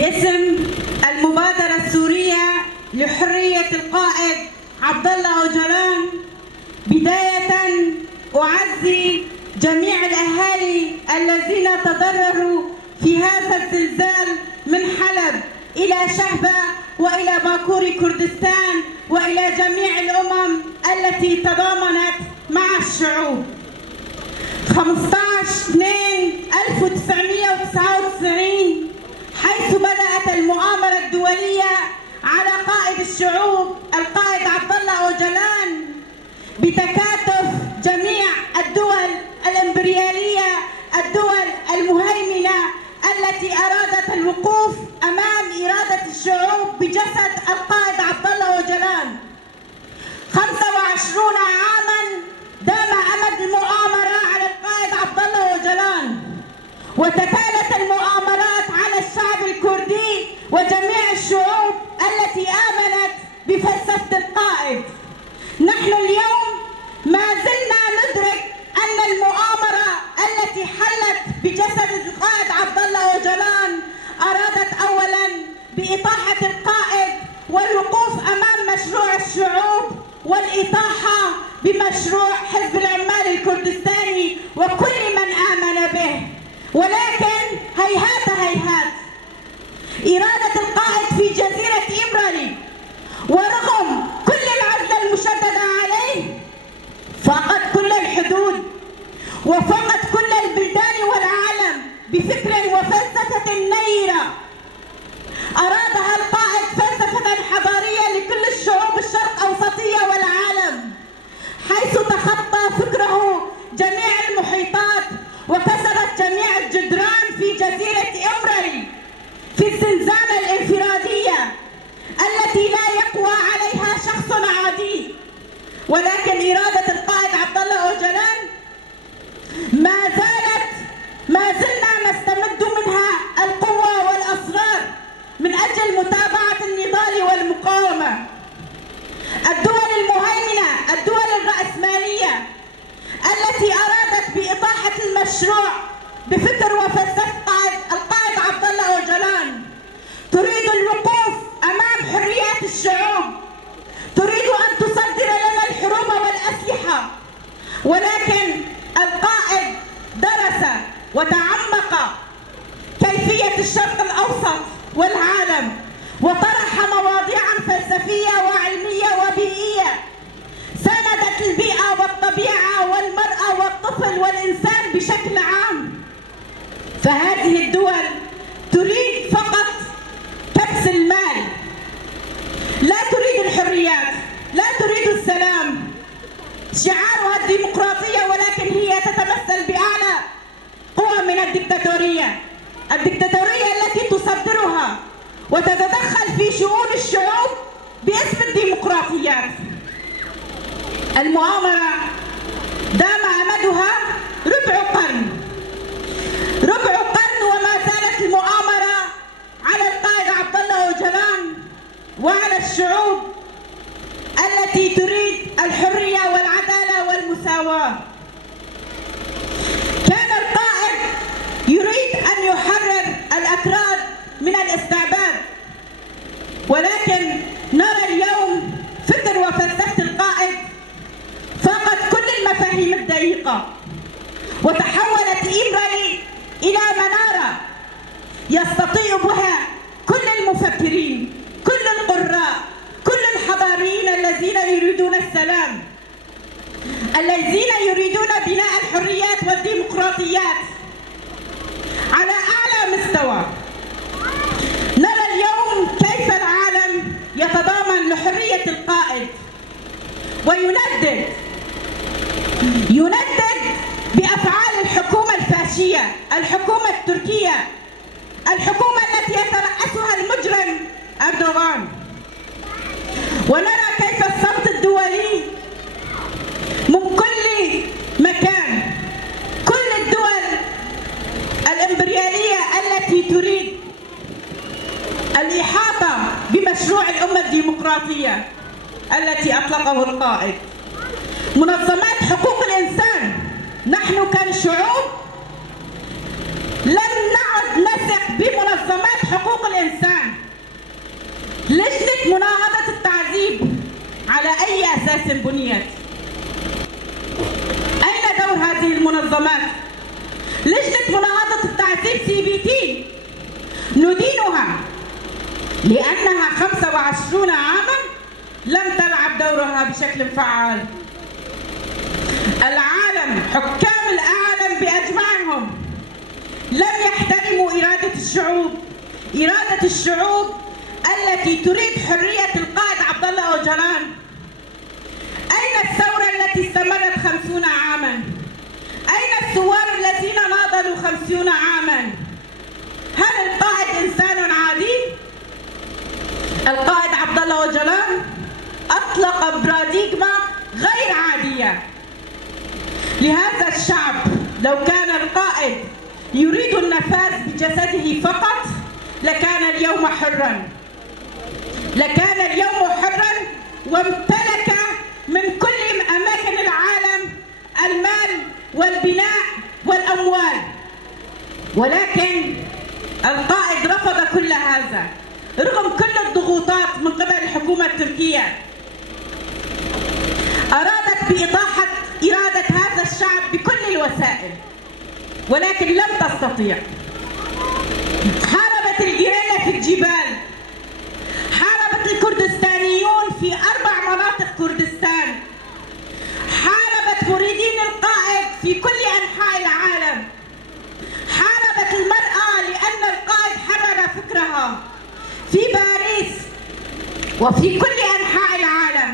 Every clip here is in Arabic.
باسم المبادرة السورية لحرية القائد عبد الله أوجلان، بداية أعزي جميع الأهالي الذين تضرروا في هذا الزلزال من حلب إلى شهبة وإلى باكور كردستان وإلى جميع الأمم التي تضامنت مع الشعوب. 15/2/1999 حيث بدأت المؤامرة الدولية على قائد الشعوب القائد عبد الله أوجلان بتكاتف جميع الدول الإمبريالية، الدول المهيمنة التي أرادت الوقوف أمام إرادة الشعوب بجسد القائد عبد الله أوجلان. 25 عاما دام أمد المؤامرة على القائد عبد الله أوجلان، وتتالت المؤامرات على الشعب الكردي وجميع الشعوب التي آمنت بفلسفة القائد. نحن اليوم ما زلنا ندرك أن المؤامرة التي حلت بجسد القائد عبد الله أوجلان أرادت أولا بإطاحة القائد والوقوف أمام مشروع الشعوب والإطاحة بمشروع حزب العمال الكردستاني وكل من آمن به. ولكن هيهات إرادة القائد في جزيرة إمرالي ورغم كل العزل المشددة عليه فقد كل الحدود وفقد كل البلدان والعالم بفكر وفلسفة نيرة أرادها القائد فلسفة حضارية لكل الشعوب الشرق أوسطية والعالم، حيث تخطى فكره جميع المحيطات وكسرت جميع الجدران في جزيرة إمرالي في الزنزانة الانفرادية التي لا يقوى عليها شخص عادي. ولكن إرادة القائد عبد الله أوجلان ما زلنا نستمد منها القوة والأسرار من أجل متابعة النضال والمقاومة. الدول المهيمنة، الدول الرأسمالية التي أرادت بإطاحة المشروع بفكر وفلسفة القائد عبد الله أوجلان تريد الوقوف أمام حريات الشعوب، تريد أن تصدر لنا الحروب والأسلحة. ولكن القائد درس وتعمق كيفية الشرق الأوسط والعالم وطرح مواضيعا فلسفية وعلمية وبيئية ساندت البيئة والطبيعة والمرأة والطفل والإنسان بشكل عام. فهذه الدول تريد فقط كبس المال، لا تريد الحريات، لا تريد السلام، شعارها الديمقراطية، ولكن هي تتمثل بأعلى قوى من الدكتاتورية التي تصدرها وتتدخل في شؤون الشعوب باسم الديمقراطيات. المؤامرة دام أمدها ربع قرن وما زالت المؤامرة على القائد عبد الله أوجلان وعلى الشعوب التي تريد الحرية والعدالة والمساواة. كان القائد يريد أن يحرر الأكراد من الاستعباد، ولكن نرى اليوم فكر وفلسفة القائد فقد كل المفاهيم الدقيقة وتحولت إمرالي إلى منارة يستطيع بها كل المفكرين، كل القراء، كل الحضاريين الذين يريدون السلام، الذين يريدون بناء الحريات والديمقراطيات على أعلى مستوى. نرى اليوم كيف العالم يتضامن لحرية القائد ويندد بأفعال الحكومة الفاشية، الحكومة التركية، الحكومة التي يترأسها المجرم أردوغان. ونرى كيف الصمت الدولي من كل مكان، كل الدول الإمبريالية التي تريد الإحاطة بمشروع الأمة الديمقراطية التي أطلقه القائد. منظمات حقوق الإنسان، نحن كشعوب لم نعد نثق بمنظمات حقوق الإنسان، لجنة مناهضة التعذيب، على أي أساس بنيت؟ أين دور هذه المنظمات؟ لجنة مناهضة التعذيب CBT ندينها لأنها 25 عاما لم تلعب دورها بشكل فعال. العالم، حكام العالم بأجمعهم لم يحترموا إرادة الشعوب التي تريد حرية القائد عبد الله أوجلان. أين الثورة التي استمرت 50 عاما؟ أين الثوار الذين ناضلوا 50 عاما؟ هل القائد إنسان عادي؟ القائد عبد الله أوجلان أطلق باراديغما غير عادية لهذا الشعب. لو كان القائد يريد النفاذ بجسده فقط لكان اليوم حرا، وامتلك من كل أماكن العالم المال والبناء والأموال، ولكن القائد رفض كل هذا رغم كل الضغوطات من قبل الحكومة التركية. أرادت بإطاحة إرادة هذا الشعب بكل الوسائل ولكن لم تستطيع. حاربت الجيريلا في الجبال، حاربت الكردستانيون في 4 مناطق كردستان، حاربت مريدين القائد في كل أنحاء العالم، حاربت المرأة لأن القائد حرر فكرها في باريس وفي كل أنحاء العالم.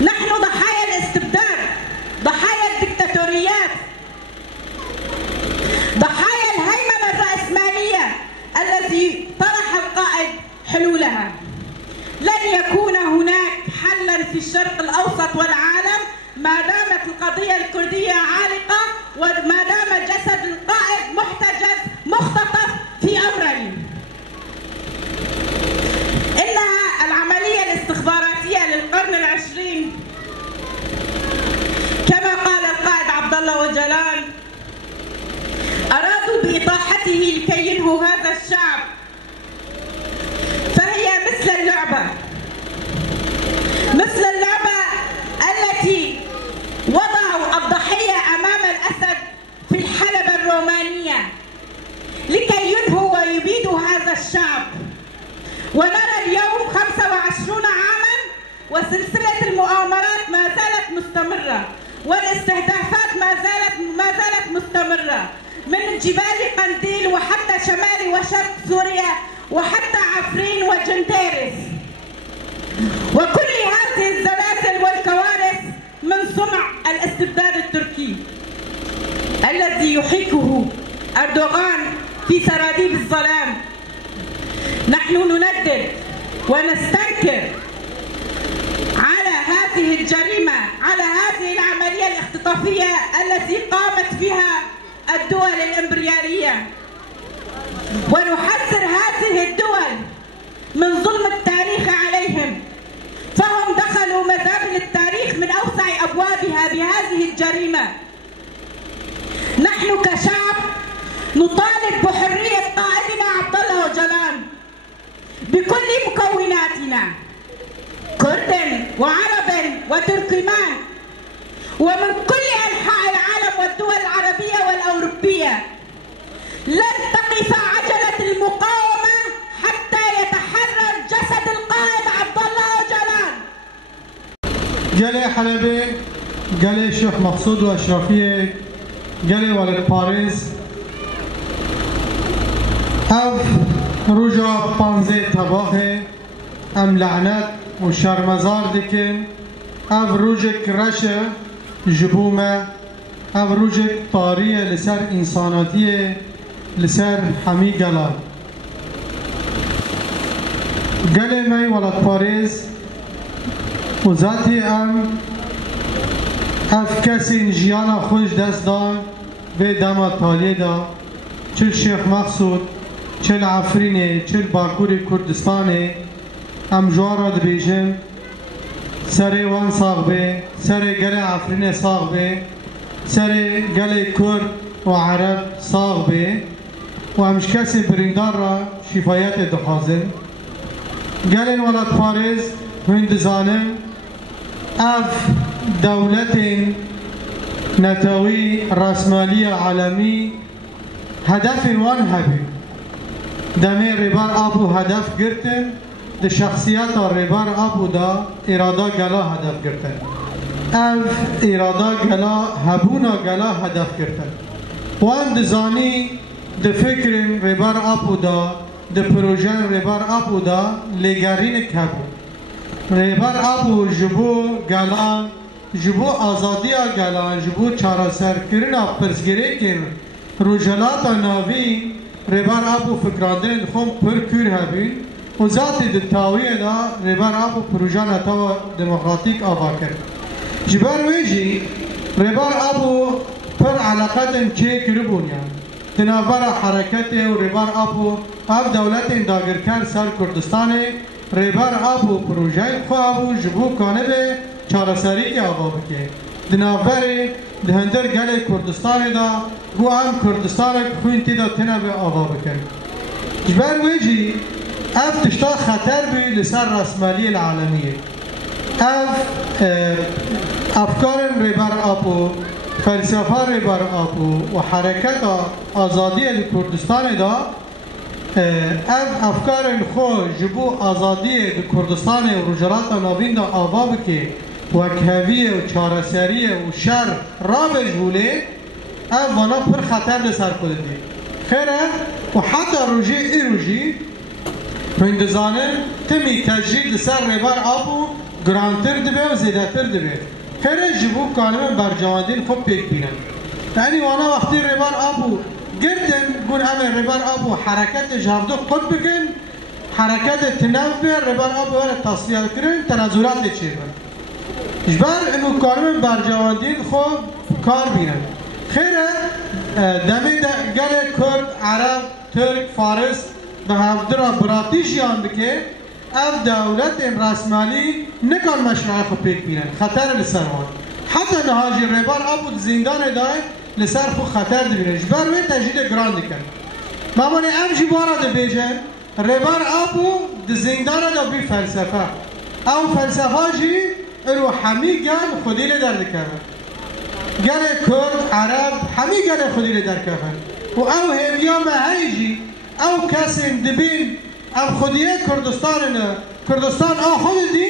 نحن ضحايا الاستبداد، ضحايا الدكتاتوريات، ضحايا الهيمنة الرأسمالية التي طرح القائد حلولها. لن يكون هناك حلا في الشرق الأوسط والعالم ما دامت القضية الكردية عالقة وما دام جسد القائد محتجز مختطف في أمرين. إنها العملية الاستخباراتية للقرن العشرين كما قال القائد عبد الله أوجلان. أرادوا بإطاحته لكي ينهوا هذا الشعب، فهي مثل اللعبة التي وضعوا الضحية أمام الأسد في الحلبة الرومانية لكي ينهوا ويبيدوا هذا الشعب. ونرى اليوم 25 عاما وسلسلة المؤامرات ما زالت مستمرة، والاستهدافات ما زالت مستمرة من جبال قنديل وحتى شمال وشرق سوريا وحتى عفرين وجنديرس. وكل هذه الزلازل والكوارث من صنع الاستبداد التركي الذي يحيكه أردوغان في سراديب الظلام. نحن نندد ونستنكر على هذه الجريمة، على هذه العملية الاختطافية التي قامت فيها الدول الإمبريالية، ونحذر هذه الدول من ظلم التاريخ عليهم، فهم دخلوا مزابل التاريخ من أوسع أبوابها بهذه الجريمة. نحن كشعب نطالب بحرية قائدنا عبد الله أوجلان بكل مكوناتنا، كرد وعرب وتركمان ومن كل أنحاء العالم والدول العربية والأوروبية. لن تقف عجلة المقاومة حتى يتحرر جسد القائد عبد الله أوجلان. جلي حلبي، جلي الشيخ مقصود وأشرفية، جلي ولد باريس، اف رجع پانزه تباخه ام لعنت و شرمزار دکن اف روجک رشه جبومه اف روجک طاریه لسر انساناتیه لسر حمی گلال گله می ولد پاریز و ذاتی اف کسی جیانا خوش دست دان به دما تالیه دا چل شیخ مقصود چل عفرینه چل باکور کردستانه ام جوارا دبیجن سر وان صاغبه سر گل عفرینه صاغبه سر گل کرد و عرب صاغبه و همش کسی بریندار را شفایت دخوازن گلن ولاد پارز هند زانن اف دولت نتوی راسمالی عالمی هدف وان هبی دمی ریبار آبو هدف گرتن ده شخصیت ریبار آبو دا ارادا گلا هدف گرتن اف ارادا گلا هبونا گلا هدف گرتن وان دزانی ده فکر ریبار آبو دا ده پروژن ریبار آبو دا لگرین کبو ریبار آبو جبو گلان جبو آزادی گلان جبو چارا سر کرنا پرسگیری کن روجلات ناوی ریبار آبو فکراندن خون پر کور هبین و ذاتی دتاویه دا ریبار آبو پروژان اتاو دموکراتیک آبا کرد جبر ویجی ریبار آبو پر علاقتن چه کربونیان تنابر حرکت و ریبار آبو اب دولت داگرکر سر کردستان ریبار آبو پروژه خوابو جبو کانه به چارسری که آبا بکه دنابر دهندر گل کردستان دا گو هم کردستان خوین تیدا تنه به آبا بکن جبر ویجی اف تشتا خطر بی لسر رسمالی العالمیه اف افکار ریبار آبو فلسفه ریبار آبو و حرکت آزادی کردستان دا اف افکار خو جبو آزادی کردستان و رجالات ناوین دا آبا بکه وکهویه و چارسریه و شر را بجوله اف وانا پر خطر لسر کده خیره و حتی روژی ای روژی هندزانه تمی تجرید لسر ریبار آبو گرانتر دبه و زیدتر دبه خیره جبو کانم برجواندین خوب پیک بینن یعنی وانا وقتی ریبار آبو گردن گون همه ریبار آبو حرکت جهردو خود بکن حرکت تنف بیر ریبار آبو وره تصفیه کرن تنظورات چیر بن جبر انو کارم برجواندین خوب کار بینن خیره دمی گل کرد عرب ترک فارس به هفدرا براتیش یان بکه اف دولت رسمالی نکان مشروع خود پیک بینن خطر لسر وان حتی نهاجی ریبار آبو زندان دای لسر خود خطر دبینن جبر وی تجدید گران دکن مامانی امجی بارا ده بیجن ریبار آبو ده زندان دا بی فلسفه او فلسفه جی ارو همی گل خودی لدر دکن گل کرد عرب همی گل خودی لدر کفن و او همیام هیجی او کسی دبین ام خودیه کردستان خود دی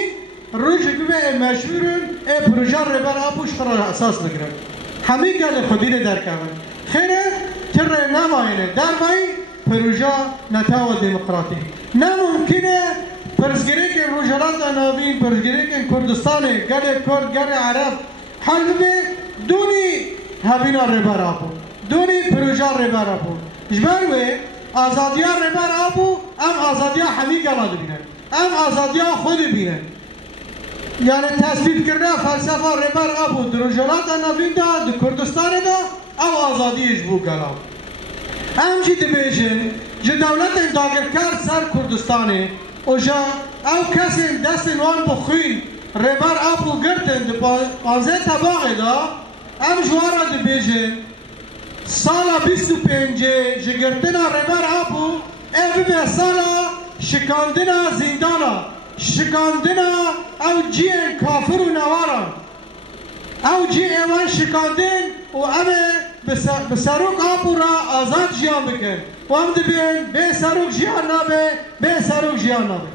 روش ببه مشهورن ای پروژه ریبار آبوش قرار اساس بگیرن همی گل خودی در کردن خیره تر نماینه در مای پروژه نتاو دموکراتی نممکنه پرزگیری که روجالات ناوین پرزگیری که کردستان گل کرد گل عرب حل به دونی هبینا ریبار آبو دونی پروژه ریبار آبو جبروه آزادی ریبار آبو ام آزادی همی گلا بینن ام آزادی خود بینن یعنی تصویب کرده فلسفه ریبار آبو در روجالات ناوین دا در کردستان دا ام آزادیش بو گلا ام جی دبیجن جه دولت داگرکر سر کردستانه و جا او کسی دست وان بخوین ریبار آبو گردن ده 15 طباقه دا ام جوارا دبیجن سالا 25 جگرتنا ریبار آبو ای به سالا شکاندنا زندانا شکاندنا او جین کافر و نواران او جی ایوان شکاندن و امه به سروک آبو را آزاد جیان بکن و هم دبین به سروک جیان نابه به سروک جیان نابه